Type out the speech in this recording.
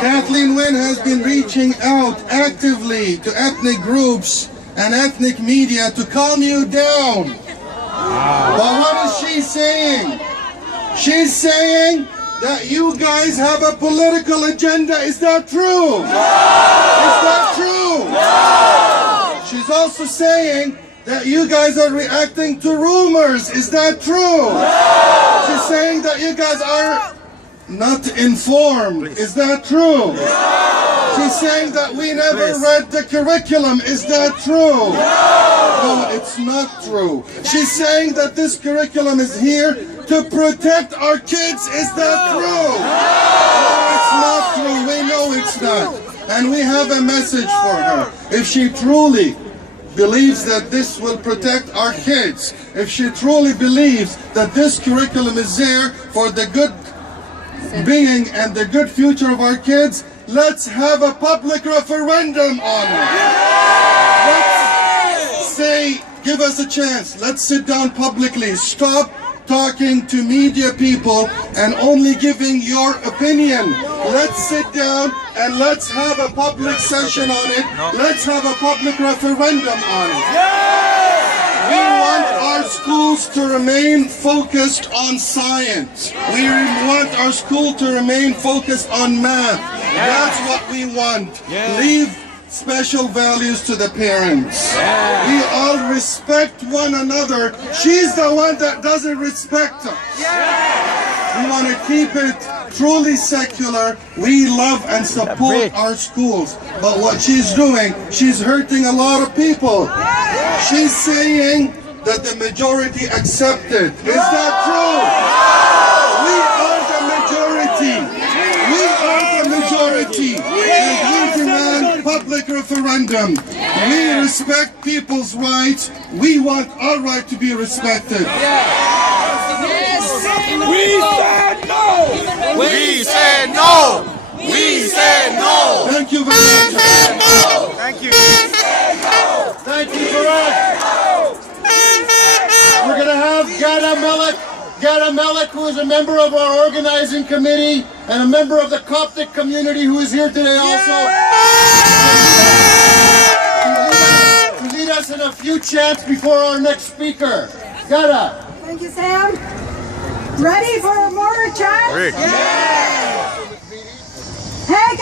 Kathleen Wynne has been reaching out actively to ethnic groups and ethnic media to calm you down. But what is she saying? She's saying that you guys have a political agenda. Is that true? Is that true? She's also saying that you guys are reacting to rumors. Is that true? She's saying that you guys are not informed. Is that true? She's saying that we never read the curriculum. Is that true? No, it's not true. She's saying that this curriculum is here to protect our kids. Is that true? No, it's not true. We know it's not. And we have a message for her. If she truly believes that this will protect our kids, if she truly believes that this curriculum is there for the good being and the good future of our kids, let's have a public referendum on it. Let's say, give us a chance. Let's sit down publicly. Stop talking to media people and only giving your opinion. Let's sit down and let's have a public session on it. Let's have a public referendum on it. We want our schools to remain focused on science. We want our school to remain focused on math. That's what we want. Leave special values to the parents. We all respect one another. She's the one that doesn't respect us. We want to keep it truly secular. We love and support our schools. But what she's doing, she's hurting a lot of people. She's saying that the majority accepted. Is that true? We are the majority. We are the majority. And we demand public referendum. We respect people's rights. We want our right to be respected. We said no! We said no! We said no! Thank you very much. Thank you. Thank you, Feras. We're going to have Gada Malik, who is a member of our organizing committee and a member of the Coptic community who is here today also. To lead us in a few chants before our next speaker. Gada. Thank you, Sam. Ready for more chants? Rick. Hey!